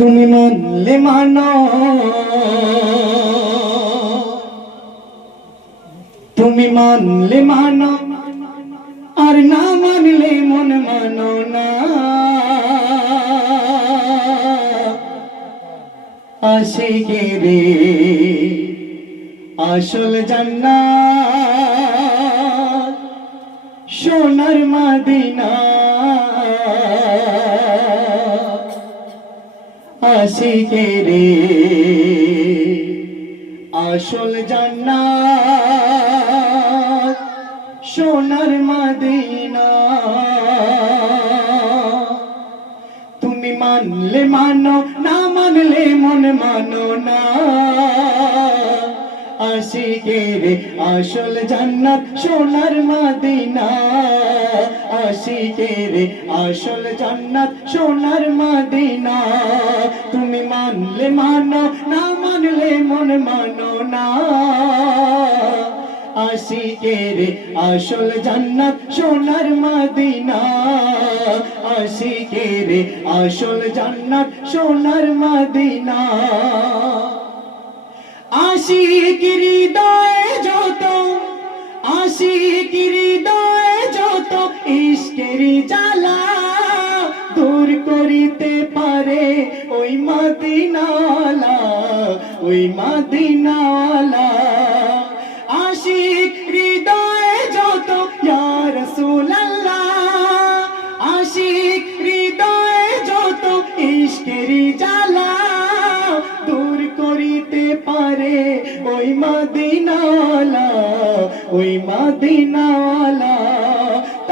তুমি মানলে মানো। তুমি মানলে মানো, আর না মানলে মন মানো না। আশিকে রে? আসল জান্নাত, সোনার মাদিনা। আশিকে রে আসল জান্নাত সোনার মাদিনা। তুমি মানলে মানো না মানলে মন মানো না। আশিকের আসল জান্নাত সোনার মাদিনা। আশিকের আসল জান্নাত সোনার মাদিনা। তুমি মানলে মানো না মানলে মন মানো না। আশিকের আসল জান্নাত সোনার মাদিনা। আশিকের আসল জান্নাত সোনার মাদিনা। আশিক হৃদয়ে যত, আশিক হৃদয়ে যত ইশকের জ্বালা দূর করিতে পারে ওই মদিনাওয়ালা ওই মদিনাওয়ালা। আশিক হৃদয়ে যত, ইয়া রাসূলুল্লাহ। আশিক হৃদয়ে যত ইশকের জ্বালা দূর করিতে পারে ওই মদিনাওয়ালা ওই মদিনাওয়ালা।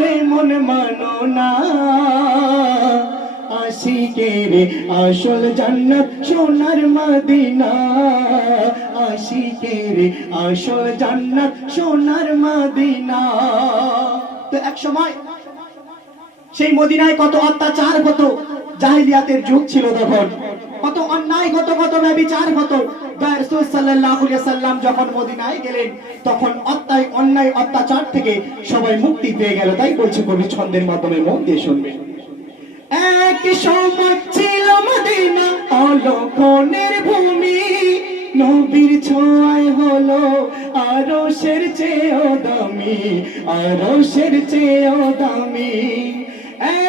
মানলে মন মানো না। আশিকের আসল জান্নাত সোনার মদিনা। আশিকের আসল জান্নাত সোনার মদিনা। তো এক সময় সেই মদিনায় কত অত্যাচার হতো, জাহিলিয়াতের যুগ ছিল তখন। কত অন্যায় কত কত ব্যবিচার হতো রাসূল সাল্লাল্লাহু আলাইহি সাল্লাম যখন মদিনায় গেলেন, তখন অত্যায়, অন্যায়, অত্যাচার থেকে সবাই মুক্তি নবীর ছোঁয়ায় হলো আরও সের চেয়েও দামি আরও সের চেয়েও দামি।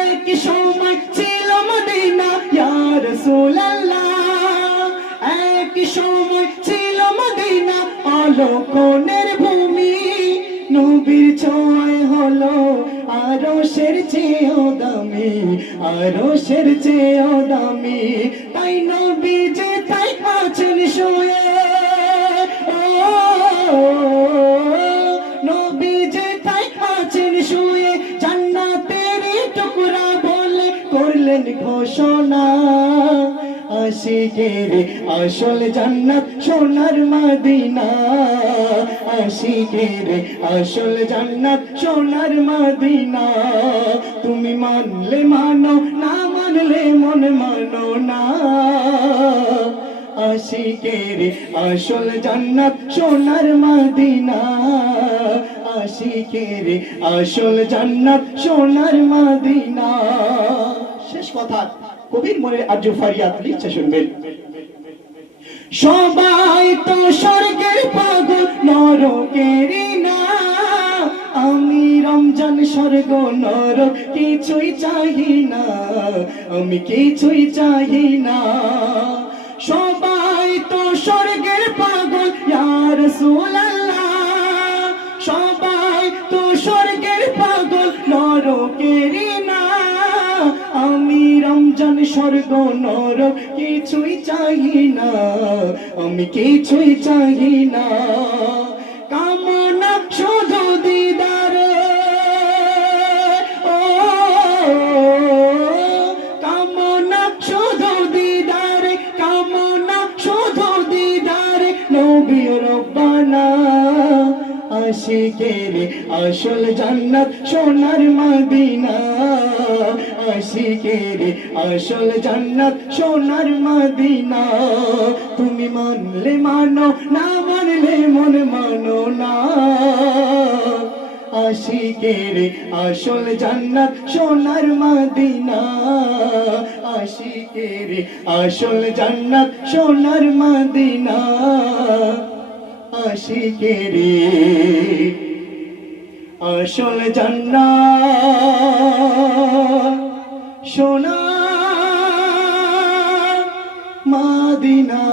এক সময় ছিল মদিনা, ইয়া রাসূলুল্লাহ এক সময় ছিল মদিনা অলকনের ভূমি। নবীর ছোঁয়ায় হলো আরও সের চেয়েও দামি আরও সের চেয়েও দামি। তাই নবী যে তাই আছেন শুয়ে। নবী যে তাই আছেন শুয়ে। জান্নাতের টুকরা বলে করলেন ঘোষণা। আশিকের আসল জান্নাত সোনার মদিনা। আশিকের আসল জান্নাত সোনার মদিনা। তুমি মানলে মানো, না মানলে মন মানো না। আশিকের আসল জান্নাত সোনার মদিনা। আশিকের আসল জান্নাত সোনার মদিনা। শেষ কথা। কবির মনে আর্য ফারিয়াত লিখছে শুনবেন। সবাই তো স্বর্গের পাগল নরকেরই না। আমি রমজান স্বর্গ নর কিছুই চাহি না। আমি কিছুই চাহি না। সবাই তো স্বর্গের পাগল ইয়ার সুলাল্লাহ রমজান স্বর্গ নরক কিছুই চাই না। আমি কিছুই চাহি না। কামনা শুধু আশিকের আসল জান্নাত সোনার মদিনা। আশিকের আসল জান্নাত সোনার মদিনা। তুমি মানলে মানো না মানলে মন মানো না। আশিকের আসল জান্নাত সোনার মদিনা। আশিকের আসল জান্নাত সোনার মদিনা। আশিকের। আসল জান্না সোনা মদিনা।